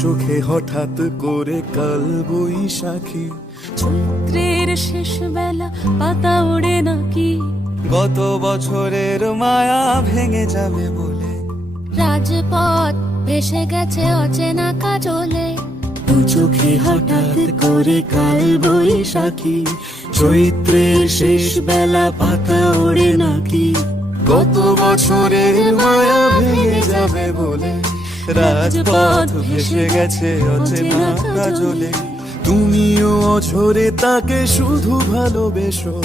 চোখে হঠাৎ করে কাল বৈশাখী, চৈত্রের শেষ বেলা পাতা ওড়ে নাকি, গত বছরের মায়া ভেঙে যাবে বলে, রাজপথ ভেসে গেছে অচেনা কাজলে, দু চোখে হঠাৎ করে কাল বৈশাখী, চৈত্রের শেষ বেলা পাতা ওড়ে নাকি, গত বছরের মায়া ভেঙে যাবে বলে, রাজপথ ভেসে গেছে অচেনা কাজলে, তুমিও অঝরে তাকে শুধু ভালোবেসো।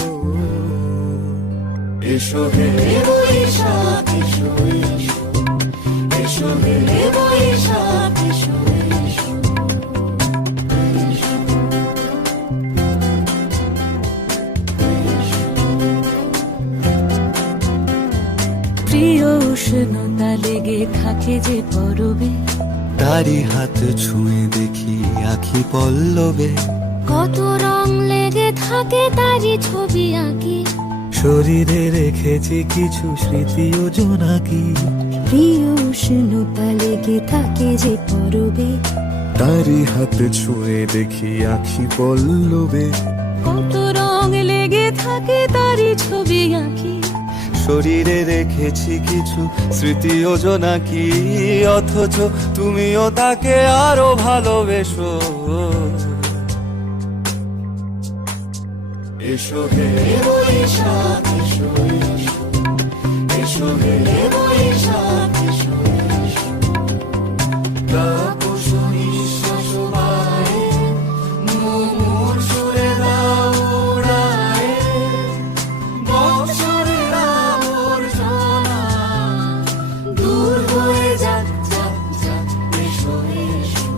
এসো হে বৈশাখ এসো এসো, এসো হে বৈশাখ এসো এসো। প্রিয় উষ্ণতা লেগে থাকে যে পরবে, তারি হাত ছুঁয়ে দেখি আখি পল্লবে, কত রং লেগে থাকে তারই ছবি আঁকি, শরীরে রেখেছি কিছু স্মৃতি ও জোনাকি, প্রিয় উষ্ণতা লেগে থাকে যে পরবে, তারি হাত ছুঁয়ে দেখি আখি পল্লবে, কত রং লেগে থাকে তারই ছবি আঁকি, শরীরে রেখেছি কিছু স্মৃতি ও জোনাকি, অথচ তুমিও তাকে আরো ভালোবেসো। এসো হে বৈশাখ এসো এসো, এসো হে বৈশাখ এসো এসো। তাপস নিঃশ্বাস বায়ে, মুমুর সুরে দাও উড়ায়ে, বৎসরের আবর্জনা দূর হয়ে যাক যাক যাক। এসো এসো,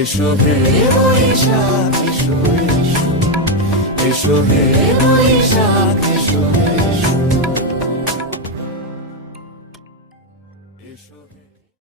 এসো হে বৈশাখ এসো এসো, এসো হে বৈশাখ এসো।